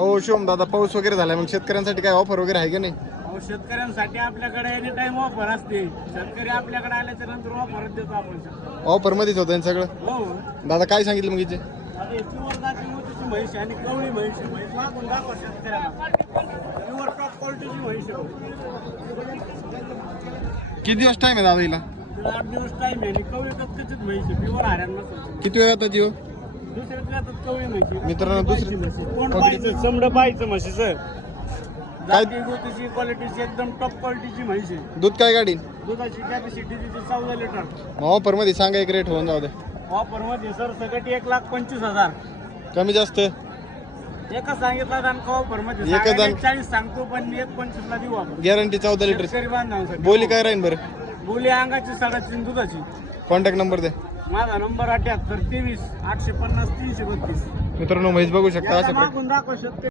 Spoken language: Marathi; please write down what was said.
हो शिवम दादा, पाऊस वगैरे झालाय, मग शेतकऱ्यांसाठी काय ऑफर वगैरे आहे का नाही? शेतकऱ्यांसाठी आपल्याकडे एनी टाइम ऑफर असते. शेतकरी आपल्याकडे आल्याच्या नंतर ऑफर देतो आपण. ऑफर मध्येच होतं सगळं. हो दादा काय सांगितलं मग हिचे? आता प्युअर जाती मोतीची म्हैस आणि कवळी म्हैस आहे. म्हैस मागून दाखवा शेतकऱ्याला. प्युअर टॉप क्वालिटीची म्हैस आहे. किती दिवस टाइम आहे दादा हिला? तिला 8 दिवस टाइम आहे आणि कवळी कच्चीच म्हैस आहे. प्युअर हरियाणा. किती वेळ आता जीव? दुसऱ्यात कवळी म्हैस आहे. मित्रांनो दुसरी कोण पाहिजे चमडं पाहिजे म्हशीचं. जाती गोतीची क्वालिटीची एकदम टॉप क्वालिटीची म्हैस आहे. दूध काय गाडी? दुधाची कॅपॅसिटी तिची 14 लिटर. ऑफर मध्ये सांगा, एक रेट होऊन जाऊ दे. ऑफर मध्ये सर सगळी 1,25,000 कमी जास्त एकच सांगितलं दानका ऑफर मध्ये. एकच दान. 40 सांगतो पण 1,25 ला देऊ आपण. Guarantee 14 litre. शेतकरी बांधवांसाठी. बोली काय राहील बरं? बोली अंगाची 3.5 दुधाची. कॉन्टॅक्ट नंबर द्या. माझा नंबर 78 23 850 332. मित्रांनो म्हैस बघू शकता अशा मागून दाखव शेतकरी.